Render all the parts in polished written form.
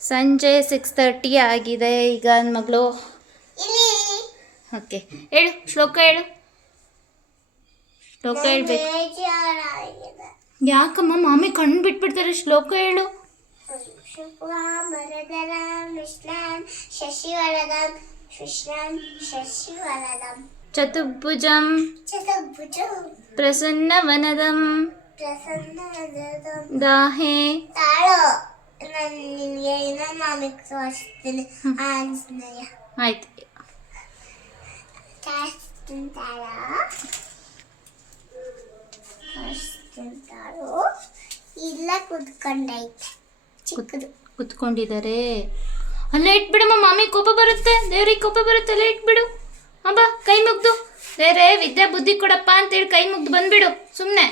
ಸಂಜೆ 6:30 ಆಗಿದೆ. ಈಗ ನನ್ನ ಮಗಳು ಓಕೆ ಹೇಳು ಶ್ಲೋಕ ಹೇಳು. ಶ್ಲೋಕ ಹೇಳ್ಬೇಕು. ಯಾಕಮ್ಮ ಮಾಮಿ ಕಣ್ಣು ಬಿಟ್ಬಿಡ್ತಾರೆ. ಶ್ಲೋಕ ಹೇಳು. ಚತುರ್ಭುಜಂ ಪ್ರಸನ್ನವನದಂ ದಾಹೆ ಆಯ್ತು. ಇಲ್ಲ ಕುತ್ಕೊಂಡಿದ್ದಾರೆ. ಅಲ್ಲೇ ಇಟ್ಬಿಡಮ್ಮ, ಮಾಮಿ ಕೋಪ ಬರುತ್ತೆ, ದೇವ್ರಿಗೆ ಕೋಪ ಬರುತ್ತೆ. ಅಲ್ಲೇ ಇಟ್ಬಿಡು. ಅಬ್ಬ ಕೈ ಮುಗ್ದು ದೇವ್ರೆ ವಿದ್ಯಾ ಬುದ್ಧಿ ಕೊಡಪ್ಪ ಅಂತೇಳಿ ಕೈ ಮುಗ್ದು ಬಂದ್ಬಿಡು ಸುಮ್ಮನೆ.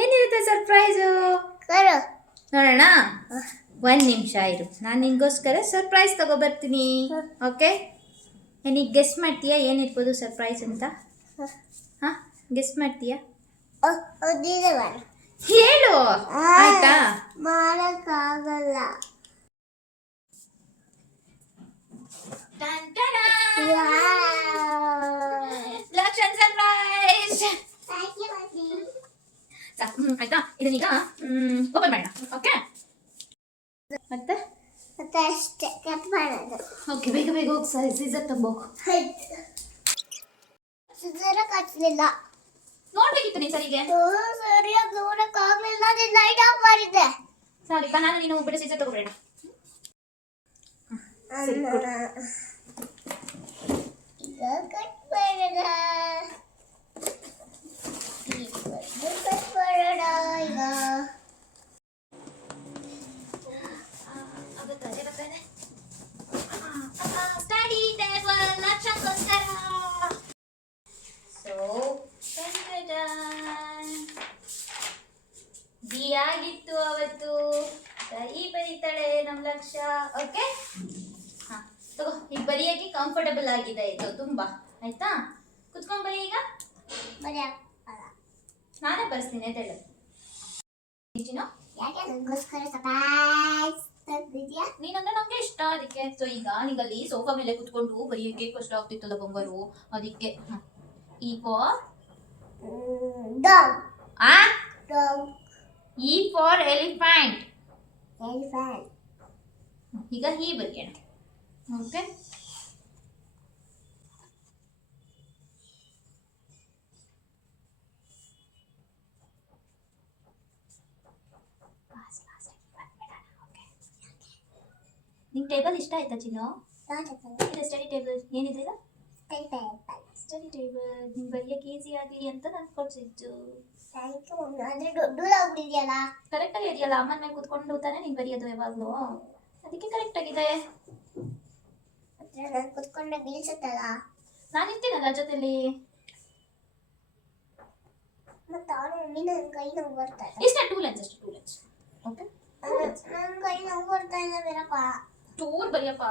ಏನಿರುತ್ತೆ ಸರ್ಪ್ರೈಸು ನೋಡೋಣ. 1 ನಿಮಿಷ ಇರು, ನಾನು ನಿನ್ಗೋಸ್ಕರ ಸರ್ಪ್ರೈಸ್ ತಗೊಬರ್ತೀನಿ. ಓಕೆ, ನೀನು ಗೆಸ್ ಮಾಡ್ತೀಯಾ ಏನಿರ್ಬೋದು ಸರ್ಪ್ರೈಸ್ ಅಂತ? ಹಾಂ, ಗೆಸ್ ಮಾಡ್ತೀಯಾ? ಹೇಳು ಆಯ್ತಾ? ಮಾಡಕ್ಕಾಗಲ್ಲ. ಲಕ್ಷನ್ ಸರ್ಪ್ರೈಸ್ ಆಯ್ತಾ? ಇದನ್ನೀಗ ಓಪನ್ ಮಾಡೋಣ. ಓಕೆ, ಮತ್ತೆ ಅಷ್ಟೇ ಕಟ್ ಮಾಡೋದು. ಓಕೆ, ಬೇಗ ಬೇಗ ಹೋಗಿ ಸೀಸರ್ ತಗೋ. ಸೀಸರ್ ಕಟ್ಲಿಲ್ಲ. ನೋಡ್ಬೇಕಿತ್ತು ನೀನು ಸರಿಗೆ. ಸರಿಯಾಗಿ ನೋಡಕ್ಕಾಗ್ಲಿಲ್ಲ. ನೀನು ಲೈಟ್ ಆಫ್ ಮಾಡಿದ್ದೆ. ಸಾರಿ, ನಾನು ನೀನು ಬಿಡು ಸೀಸರ್ ತಗೋಬೇಡ. ಈಗ ಕಟ್ ಮಾಡೋಣ. ಈಗ ಆಗಿತ್ತು ಅವತ್ತು. ಈ ಬರೀತಾಳೆ ನಮ್ಮ ಲಕ್ಷ. ಓಕೆ, ಹಾಂ ತಗೋ. ಈಗ ಬರೆಯೋಕ್ಕೆ ಕಂಫರ್ಟಬಲ್ ಆಗಿದೆ ಇದು ತುಂಬಾ. ಆಯ್ತಾ? ಕುತ್ಕೊಂಡು ಬರೀ. ಈಗ ನಾನೇ ಬರ್ಸ್ತೀನಿ ಅಂತ ಹೇಳು. ನೀನಂದ್ರೆ ನಂಗೆ ಇಷ್ಟ, ಅದಕ್ಕೆ. ಸೊ ಈಗ ನೀಗಲ್ಲಿ ಸೋಫಾ ಮೇಲೆ ಕುತ್ಕೊಂಡು ಬರೆಯೋಕ್ಕೆ ಕಷ್ಟ ಆಗ್ತಿತ್ತಲ್ಲ ಬಂಗಾರು, ಅದಕ್ಕೆ. ಈ ಫಾರ್ E for elephant. ಈಗ ಈ ಬರೆಯೋಣ. ಓಕೆ, ನಿಂಗೆ ಟೇಬಲ್ ಇಷ್ಟ ಆಯ್ತಾ ಚಿನ್ನು? ಇದು ಸ್ಟಡಿ ಟೇಬಲ್. ಏನಿದೆ ಇದು? Study table. ನಿಂಗೆ ಬರೆಯೋಕೆ ಈಸಿ ಆಗಲಿ ಅಂತ ನಾನು ಕೊಡ್ಸಿದ್ದು. ಆದ್ರೆ ದೊಡ್ಡದಾಗ್ಬಿಟ್ಟಿದೆಯಲ್ಲ. ಕರೆಕ್ಟಾಗಿ ಇದೆಯಲ್ಲ, ಅಮ್ಮನ ಮೇಲೆ ಕುತ್ಕೊಂಡು ತಾನೇ ನೀನು ಬರೆಯೋದು ಯಾವಾಗಲೂ, ಅದಕ್ಕೆ ಕರೆಕ್ಟಾಗಿದೆ. ನಾನು ಕುತ್ಕೊಂಡಾಗ ನಿಲ್ಸುತ್ತಲ್ಲ. ನಾನು ಇರ್ತೀನಲ್ಲ ಜೊತೆಲಿ. ಮತ್ತೆ ನನ್ನ ಕೈ ನೋವು ಬರ್ತಾ ಇದೆ. ಇಷ್ಟ 2 ಲೈನ್ಸ್ ಅಷ್ಟು, 2 ಲೈನ್ಸ್. ಓಕೆ, ನನ್ನ ಕೈ ನೋವು ಬರ್ತಾ ಇದೆ. ಬೇರಪ್ಪ ಟೂರ್ ಬರೆಯಪ್ಪ.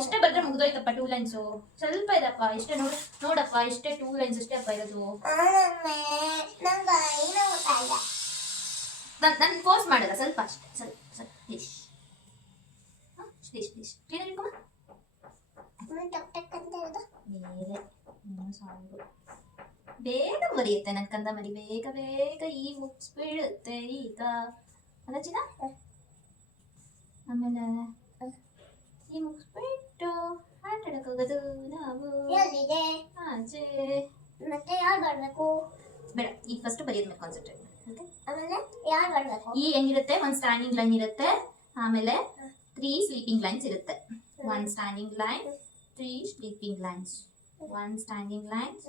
ಇಷ್ಟೇ ಬರೆದ್ರೆ ಮುಗ್ದೋಯ್ತಪ್ಪ 2 ಲೈನ್ಸು. ಸ್ವಲ್ಪ ಇದಪ್ಪ, ಇಷ್ಟೇ ನೋಡಪ್ಪ, ಇಷ್ಟೇ 2 ಲೈನ್ಸ್ ಅಷ್ಟೇ ಅಪ್ಪ ಇರೋದು. ನಾನು ಫೋರ್ಸ್ ಮಾಡಲ್ಲ, ಸ್ವಲ್ಪ ಅಷ್ಟೇ, ಸ್ವಲ್ಪ ಪ್ಲೀಸ್. ಪ್ಲೀಸ್ ಕ್ಲೀನಾಗಿ ಇಟ್ಕೊಮ್ಮ. ಸಾಂಗು ಬೇಗ ಬರೆಯುತ್ತೆ ನನ್ನ ಕಂದ ಮರಿ, ಬೇಗ ಬೇಗ ಈ ಮುಗಿಸ್ಬಿಡುತ್ತೆ ಈಗ. ಅಲ್ಲ ಚಿನ್ನ? ಆಮೇಲೆ ಈ ಮುಗಿಸ್ಬಿಟ್ಟು ಆಟ ಆಡೋಕ್ಕೋಗೋದು ನಾವು. ಆಚೆ ಮತ್ತೆ ಯಾರು ಬರಬೇಕು? ಬೇಡ, ಈಗ ಫಸ್ಟ್ ಬರೆಯೋದು ಮೇಲೆ ಕಾನ್ಸಂಟ್ರೇಟ್. ಓಕೆ, ಆಮೇಲೆ ಯಾರು ಬರಬೇಕು? ಈ ಹೆಂಗಿರುತ್ತೆ? 1 ಸ್ಟ್ಯಾಂಡಿಂಗ್ ಲೈನ್ ಇರುತ್ತೆ, ಆಮೇಲೆ 3 ಸ್ಲೀಪಿಂಗ್ ಲೈನ್ಸ್ ಇರುತ್ತೆ. 1 standing line, 3 sleeping lines. 1 standing lines,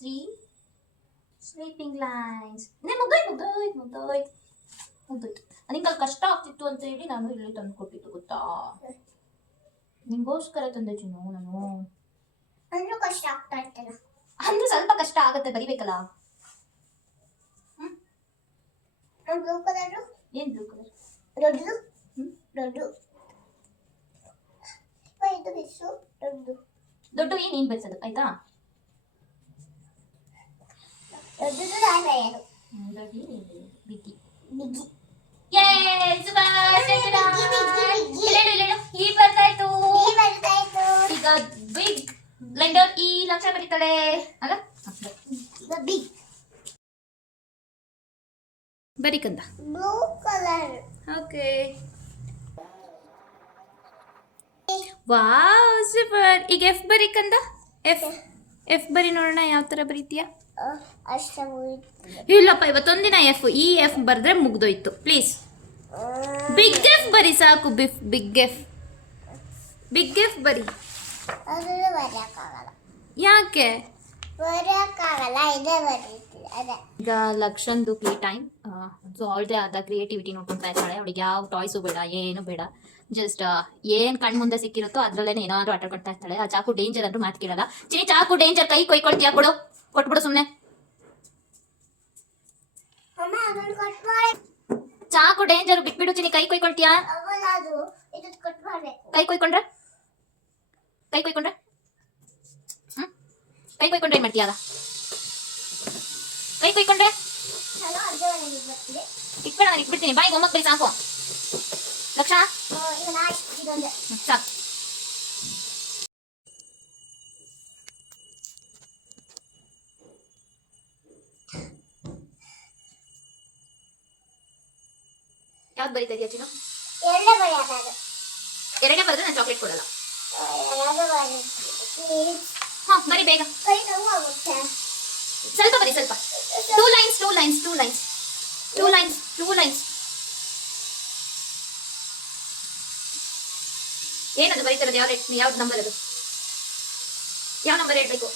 3 sleeping lines. ಮುಗ್ದೋಯ್ತು. ನಿಂಗೆ ಅಲ್ಲಿ ಕಷ್ಟ ಆಗ್ತಿತ್ತು ಅಂತ ಹೇಳಿ ನಾನು ಇಲ್ಲಿ ತಂದು ಕೊಟ್ಟಿದ್ದು, ಗೊತ್ತಾ? ನಿಂಗೋಸ್ಕರ ತಂದೆ ಚಿನ್ನು ನಾನು. ಅಂದ್ರೂ ಕಷ್ಟ ಆಗ್ತಾ ಇರ್ತಲ್ಲ. ಅಂದ್ರೆ ಸ್ವಲ್ಪ ಕಷ್ಟ ಆಗುತ್ತೆ, ಬರಿಬೇಕಲ್ಲ. Blue colour. ಏನ್ ಬ್ಲೂ ಕಲರ್? ದೊಡ್ಡದು. ಇದು ಬಿಸು ದೊಡ್ಡ ಏನ್ ಬರಿಸೋದು ಆಯ್ತಾ? ದೊಡ್ಡದು ನಾನು ಬರೆಯೋದು. ಬಿಗಿ. ಬಿಗಿ. ಯೇ ಬಿಗ್ ಲೆಟರ್ ಇ ಲಕ್ಷ ಬರೀತಾಳೆ ಅಲ್ಲ The big ಬರೀಕಂದ blue color. Okay wow super ಈಗ ಎಫ್ ಬರೀಕಂದ ಎಫ್ ಎಫ್ ಬರಿ ನೋಡೋಣ ಯಾವ ಥರ ಬರೀತೀಯಾ ಅಷ್ಟಮಿ. ಇಲ್ಲಪ್ಪ ಇವತ್ತೊಂದಿನ ಎಫ್ ಈ ಎಫ್ ಬರೆದ್ರೆ ಮುಗ್ದೋಯ್ತು ಪ್ಲೀಸ್ ಬಿಗ್ ಎಫ್ ಬರಿ ಸಾಕು ಬಿಗ್ ಎಫ್ ಬರಿ ಅದನ್ನು ಬರೆಯಕ್ಕಾಗಲ್ಲ. ಯಾಕೆ ಬರೆಯಕ್ಕಾಗಲ್ಲ, ಇದೇ ಬರೀತೀನಿ ಅದೇ. ಈಗ ಲಕ್ಷಂದು ಪ್ಲೇ ಟೈಮ್ ಸೊ ಅವಳದೇ ಆದ ಕ್ರಿಯೇಟಿವಿಟಿ ನೋಡ್ಕೊಂತಾ ಇರ್ತಾಳೆ. ಅವಳಿಗೆ ಯಾವ ಟಾಯ್ಸು ಬೇಡ ಏನು ಬೇಡ, ಜಸ್ಟ್ ಏನ್ ಕಣ್ ಮುಂದೆ ಸಿಕ್ಕಿರುತ್ತೋ ಅದ್ರಲ್ಲೇನೆ ಏನಾದ್ರು ಆಟ ಆಡ್ಕೊಳ್ತಾ ಇರ್ತಾಳೆ. ಆ ಚಾಕು ಡೇಂಜರ್ ಅಂದ್ರೂ ಮಾತು ಕೇಳಲ್ಲ. ಚಿನಿ ಚಾಕು ಡೇಂಜರ್, ಕೈ ಕೊಯ್ಕೊಳ್ತೀಯಾ? ಕೊಟ್ಬಿಡು ಸುಮ್ಮನೆ. ಅಮ್ಮ ಅದನ್ನು ಕಟ್ ಮಾಡಿ. ಚಾಕು ಡೇಂಜರ್, ಬಿಟ್ಬಿಡು ಚಿನಿ. ಕೈ ಕೊಯ್ಕೊಳ್ತೀಯಾ? ಅವಲ್ಲ ಅದು ಇದನ್ನು ಕಟ್ ಮಾಡಬೇಕು. ಕೈ ಕೊಯ್ಕೊಂಡ್ರೆ ಹ್ಮ್ ಕೈ ಕೊಯ್ಕೊಂಡ್ರೆ ಏನ್ ಮಾಡ್ತೀಯ? ಕೈ ಕೊಯ್ಕೊಂಡ್ರೆ ನಾನು ಅದೇ ನನಗೆ ಬರ್ತಿದೆ. ಇಟ್ಬೇಡ, ನಾನು ಇಟ್ಬಿಡ್ತೀನಿ. ಬಾಯಿಗೆ ಒಮ್ಮಕ್ ಬರೀ ಸಾಕು. ಲಕ್ಷ ಈಗ ನಾ ಇದೊಂದು ಸಾಕು. ಯಾವ್ದು ಬರೀತಾ ಇದೆಯಾ ಚಿನ್ನು? ಎರಡೇ ಬರೆಯೋದು. ಎರಡನೇ ಬರೆದ್ರೆ ನಾನು ಚಾಕ್ಲೇಟ್ ಕೊಡಲ್ಲ. ಎರಡು ಬರೀತೀನಿ. ಹಾ ಬರೀ ಬೇಗ. ಕೈ ನೋವಾಗುತ್ತೆ. ಸ್ವಲ್ಪ ಬರೀ, ಸ್ವಲ್ಪ. Two lines. ಏನದು ಬರೀತಿರೋದು? ಯಾವ್ದು ನಂಬರ್ ಅದು? ಯಾವ ನಂಬರ್ ಹೇಳ್ಬೇಕು?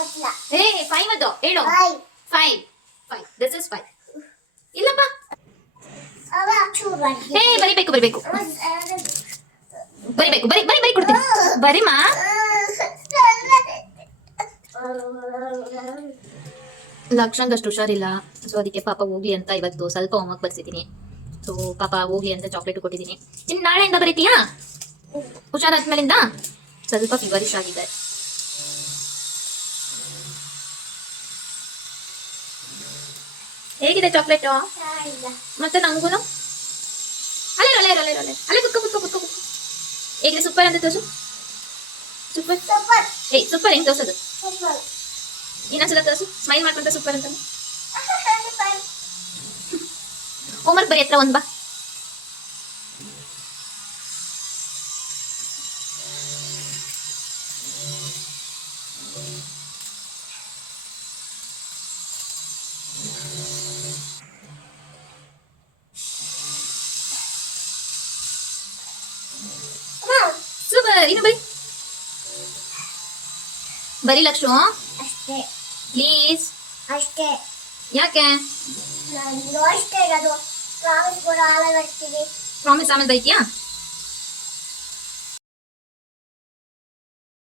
ಗೊತ್ತಿಲ್ಲ. ಏ 5 ಅದು ಹೇಳು. Five. 5 this is 5. ಇಲ್ಲಪ್ಪ. ಅವ ಚೂರು ಬರೀತೀನಿ. ಏ ಬರಿಬೇಕು ಬರಿ ಕೊಡ್ತೀನಿ. ಬರಿಮಾ. ಲಕ್ಷಂಗಷ್ಟು ಹುಷಾರಿಲ್ಲ, ಸೊ ಅದಕ್ಕೆ ಪಾಪ ಹೋಗ್ಲಿ ಅಂತ ಇವತ್ತು ಸ್ವಲ್ಪ ಹೋಮ್ವರ್ಕ್ ಬರ್ಸಿದ್ದೀನಿ. ಸೊ ಪಾಪ ಹೋಗ್ಲಿ ಅಂತ ಚಾಕ್ಲೇಟ್ ಕೊಟ್ಟಿದ್ದೀನಿ. ಇನ್ನು ನಾಳೆಯಿಂದ ಬರೀತೀಯಾ? ಹುಷಾರಾದ್ಮೇಲಿಂದ ಸ್ವಲ್ಪ ಫೀವರಿಶ್ ಆಗಿದೆ. ಹೇಗಿದೆ ಚಾಕ್ಲೇಟ್? ಮತ್ತೆ ನಂಗೂನು ಅಲ್ಲೇ ಕುತ್ಕೋ. ಹೇಗಿದೆ? ಸೂಪರ್ ಅಂತ ತೋರ್ಸು. ಸೂಪರ್. ಸೂಪರ್ ಹೆಂಗ್ ತೋರ್ಸೋದು? ಇನ್ನೊಂದ್ಸಲ ತೋರ್ಸು. ಸ್ಮೈಲ್ ಮಾಡ್ಕೊಂತ ಸೂಪರ್ ಅಂತ. ಹೋಮ್ವರ್ಕ್ ಬರೀ ಹತ್ರ ಒಂದ್ ಬಾ. ಸೂಪರ್. ಇನ್ನು ಬರೀ ಲಕ್ಷ್ಮು ಅಷ್ಟೇ ಪ್ಲೀಸ್. ಅಷ್ಟೇ. ಯಾಕೆ? ನಾನು ಅಷ್ಟೇ ಇರೋದು. ಪ್ರಾಮಿಸ್ ಕೂಡ ಆಮೇಲೆ ಬರ್ತೀವಿ. ಪ್ರಾಮಿಸ್ ಆಮೇಲೆ ಬೈತೀಯಾ?